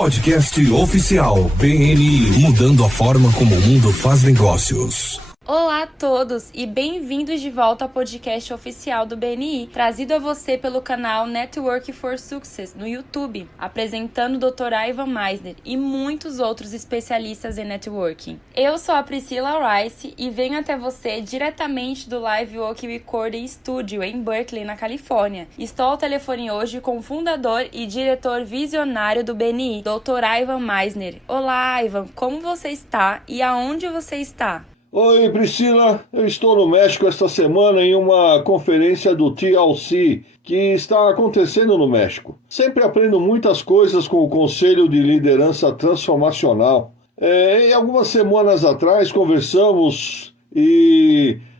Podcast oficial BNI, mudando a forma como o mundo faz negócios. Olá a todos e bem-vindos de volta ao podcast oficial do BNI, trazido a você pelo canal Network for Success no YouTube, apresentando o Dr. Ivan Misner e muitos outros especialistas em networking. Eu sou a Priscila Rice e venho até você diretamente do Live Oak Recording Studio em Berkeley, na Califórnia. Estou ao telefone hoje com o fundador e diretor visionário do BNI, Dr. Ivan Misner. Olá, Ivan, como você está e aonde você está? Oi, Priscila. Eu estou no México esta semana em uma conferência do TLC que está acontecendo no México. Sempre aprendo muitas coisas com o Conselho de Liderança Transformacional. Em algumas semanas atrás conversamos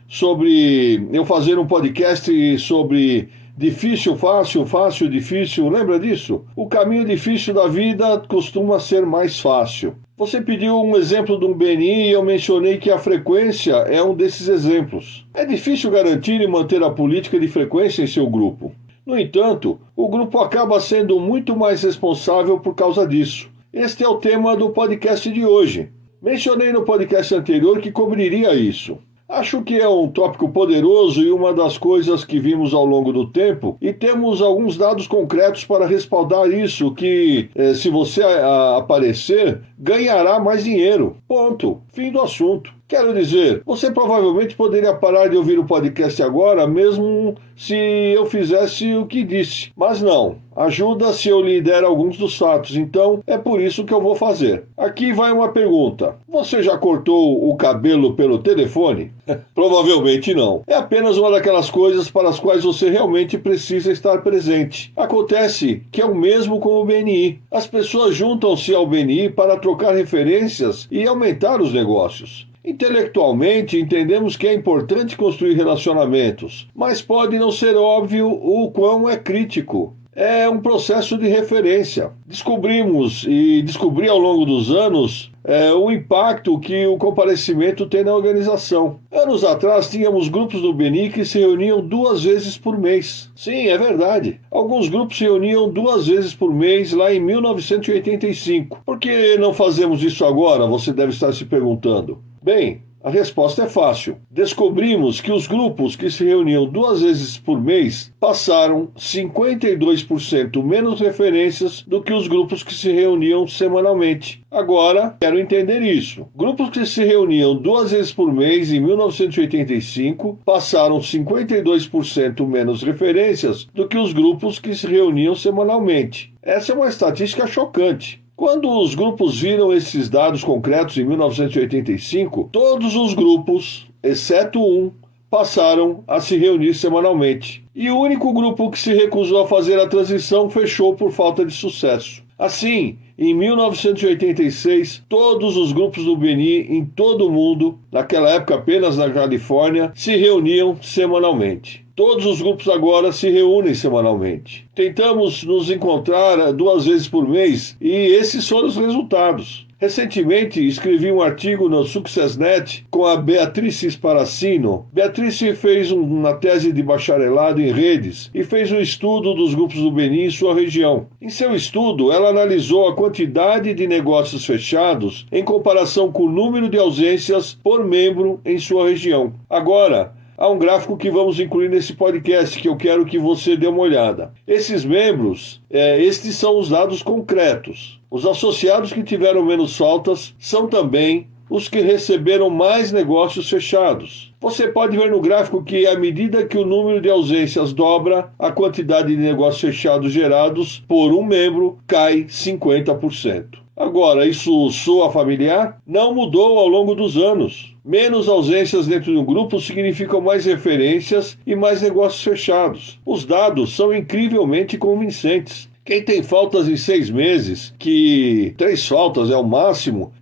sobre eu fazer um podcast sobre difícil, fácil, fácil, difícil. Lembra disso? O caminho difícil da vida costuma ser mais fácil. Você pediu um exemplo de um BNI e eu mencionei que a frequência é um desses exemplos. É difícil garantir e manter a política de frequência em seu grupo. No entanto, o grupo acaba sendo muito mais responsável por causa disso. Este é o tema do podcast de hoje. Mencionei no podcast anterior que cobriria isso. Acho que é um tópico poderoso e uma das coisas que vimos ao longo do tempo, e temos alguns dados concretos para respaldar isso, que se você aparecer, ganhará mais dinheiro. Ponto. Fim do assunto. Quero dizer, você provavelmente poderia parar de ouvir o podcast agora, mesmo se eu fizesse o que disse. Mas não. Ajuda se eu lhe der alguns dos fatos, então é por isso que eu vou fazer. Aqui vai uma pergunta. Você já cortou o cabelo pelo telefone? Provavelmente não. É apenas uma daquelas coisas para as quais você realmente precisa estar presente. Acontece que é o mesmo com o BNI. As pessoas juntam-se ao BNI para trocar referências e aumentar os negócios. Intelectualmente, entendemos que é importante construir relacionamentos, mas pode não ser óbvio o quão é crítico. É um processo de referência. Descobri ao longo dos anos o impacto que o comparecimento tem na organização. Anos atrás, tínhamos grupos do BNI que se reuniam 2 vezes por mês. Sim, é verdade. Alguns grupos se reuniam 2 vezes por mês lá em 1985. Por que não fazemos isso agora? Você deve estar se perguntando. Bem, a resposta é fácil. Descobrimos que os grupos que se reuniam 2 vezes por mês passaram 52% menos referências do que os grupos que se reuniam semanalmente. Agora, quero entender isso. Grupos que se reuniam 2 vezes por mês em 1985 passaram 52% menos referências do que os grupos que se reuniam semanalmente. Essa é uma estatística chocante. Quando os grupos viram esses dados concretos em 1985, todos os grupos, exceto um, passaram a se reunir semanalmente. E o único grupo que se recusou a fazer a transição fechou por falta de sucesso. Assim, em 1986, todos os grupos do BNI em todo o mundo, naquela época apenas na Califórnia, se reuniam semanalmente. Todos os grupos agora se reúnem semanalmente. Tentamos nos encontrar 2 vezes por mês e esses foram os resultados. Recentemente, escrevi um artigo no SuccessNet com a Beatrice Sparacino. Beatrice fez uma tese de bacharelado em redes e fez um estudo dos grupos do BNI em sua região. Em seu estudo, ela analisou a quantidade de negócios fechados em comparação com o número de ausências por membro em sua região. Agora, há um gráfico que vamos incluir nesse podcast que eu quero que você dê uma olhada. Esses membros, estes são os dados concretos. Os associados que tiveram menos faltas são também os que receberam mais negócios fechados. Você pode ver no gráfico que, à medida que o número de ausências dobra, a quantidade de negócios fechados gerados por um membro cai 50%. Agora, isso soa familiar? Não mudou ao longo dos anos. Menos ausências dentro de um grupo significam mais referências e mais negócios fechados. Os dados são incrivelmente convincentes. Quem tem faltas em 6 meses, que 3 faltas é o máximo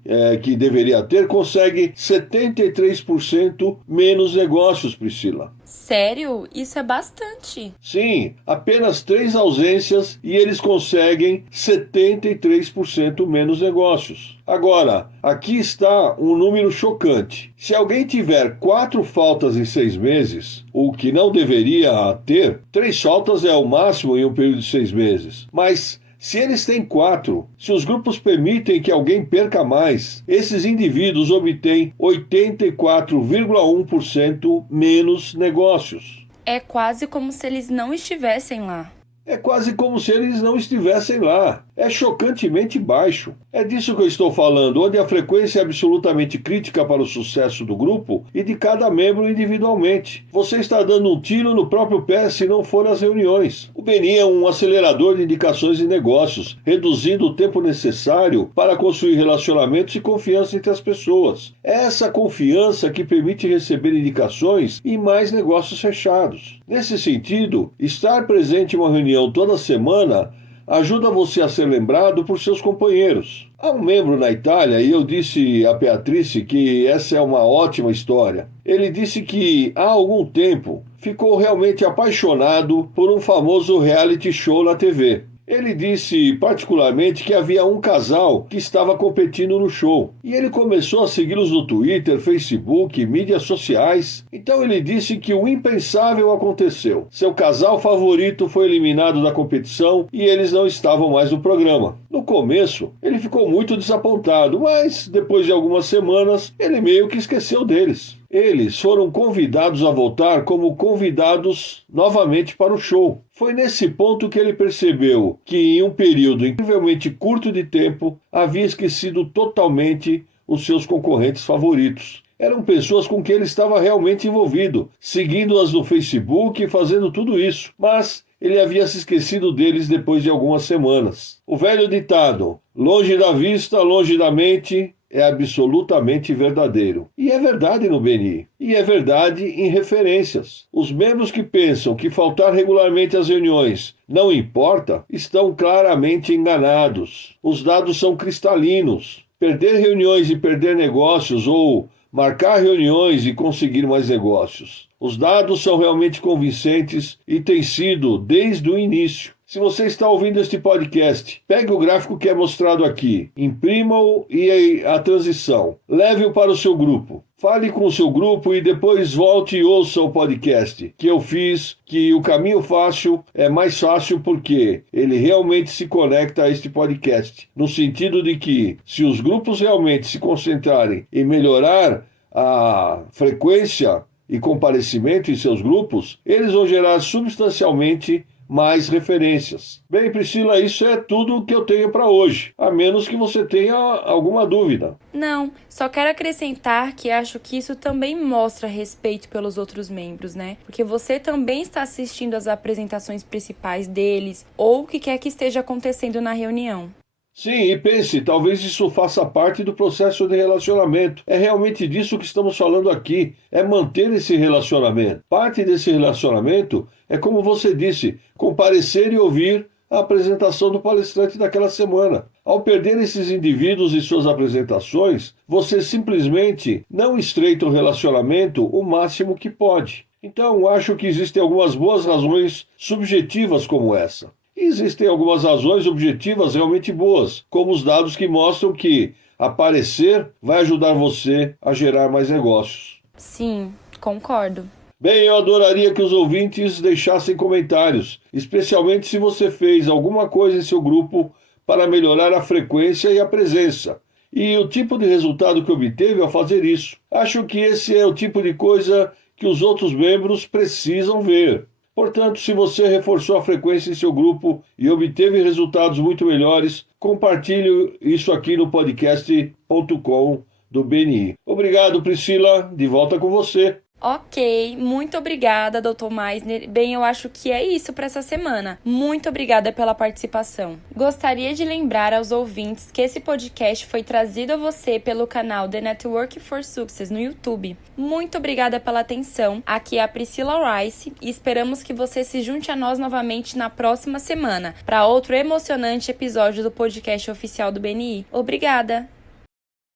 que deveria ter, consegue 73% menos negócios, Priscila. Sério? Isso é bastante. Sim, apenas 3 ausências e eles conseguem 73% menos negócios. Agora, aqui está um número chocante. Se alguém tiver 4 faltas em 6 meses, o que não deveria ter, 3 faltas é o máximo em um período de 6 meses, mas Se eles têm 4, se os grupos permitem que alguém perca mais, esses indivíduos obtêm 84,1% menos negócios. É quase como se eles não estivessem lá. É quase como se eles não estivessem lá. É chocantemente baixo. É disso que eu estou falando, onde a frequência é absolutamente crítica para o sucesso do grupo e de cada membro individualmente. Você está dando um tiro no próprio pé se não for às reuniões. O BNI é um acelerador de indicações de negócios, reduzindo o tempo necessário para construir relacionamentos e confiança entre as pessoas. É essa confiança que permite receber indicações e mais negócios fechados. Nesse sentido, estar presente em uma reunião toda semana ajuda você a ser lembrado por seus companheiros. Há um membro na Itália, e eu disse a Beatrice que essa é uma ótima história. Ele disse que há algum tempo ficou realmente apaixonado por um famoso reality show na TV. Ele disse particularmente que havia um casal que estava competindo no show. E ele começou a segui-los no Twitter, Facebook, mídias sociais. Então ele disse que o impensável aconteceu. Seu casal favorito foi eliminado da competição e eles não estavam mais no programa. No começo, ele ficou muito desapontado, mas depois de algumas semanas, ele meio que esqueceu deles. Eles foram convidados a voltar como convidados novamente para o show. Foi nesse ponto que ele percebeu que em um período incrivelmente curto de tempo havia esquecido totalmente os seus concorrentes favoritos. Eram pessoas com quem ele estava realmente envolvido, seguindo-as no Facebook e fazendo tudo isso, mas ele havia se esquecido deles depois de algumas semanas. O velho ditado, longe da vista, longe da mente, é absolutamente verdadeiro. E é verdade no BNI. E é verdade em referências. Os membros que pensam que faltar regularmente às reuniões não importa, estão claramente enganados. Os dados são cristalinos. Perder reuniões e perder negócios, ou marcar reuniões e conseguir mais negócios. Os dados são realmente convincentes e têm sido desde o início. Se você está ouvindo este podcast, pegue o gráfico que é mostrado aqui, imprima-o e a transição. Leve-o para o seu grupo. Fale com o seu grupo e depois volte e ouça o podcast que eu fiz, que o caminho fácil é mais fácil porque ele realmente se conecta a este podcast. No sentido de que, se os grupos realmente se concentrarem em melhorar a frequência e comparecimento em seus grupos, eles vão gerar substancialmente mais referências. Bem, Priscila, isso é tudo que eu tenho para hoje, a menos que você tenha alguma dúvida. Não, só quero acrescentar que acho que isso também mostra respeito pelos outros membros, né? Porque você também está assistindo às apresentações principais deles, ou o que quer que esteja acontecendo na reunião. Sim, e pense, talvez isso faça parte do processo de relacionamento. É realmente disso que estamos falando aqui, é manter esse relacionamento. Parte desse relacionamento é, como você disse, comparecer e ouvir a apresentação do palestrante daquela semana. Ao perder esses indivíduos e suas apresentações, você simplesmente não estreita o relacionamento o máximo que pode. Então, acho que existem algumas boas razões subjetivas como essa. Existem algumas razões objetivas realmente boas, como os dados que mostram que aparecer vai ajudar você a gerar mais negócios. Sim, concordo. Bem, eu adoraria que os ouvintes deixassem comentários, especialmente se você fez alguma coisa em seu grupo para melhorar a frequência e a presença, e o tipo de resultado que obteve ao fazer isso. Acho que esse é o tipo de coisa que os outros membros precisam ver. Portanto, se você reforçou a frequência em seu grupo e obteve resultados muito melhores, compartilhe isso aqui no podcast.com do BNI. Obrigado, Priscila. De volta com você. Ok, muito obrigada, Dr. Meisner. Bem, eu acho que é isso para essa semana. Muito obrigada pela participação. Gostaria de lembrar aos ouvintes que esse podcast foi trazido a você pelo canal The Network for Success no YouTube. Muito obrigada pela atenção. Aqui é a Priscila Rice e esperamos que você se junte a nós novamente na próxima semana para outro emocionante episódio do podcast oficial do BNI. Obrigada!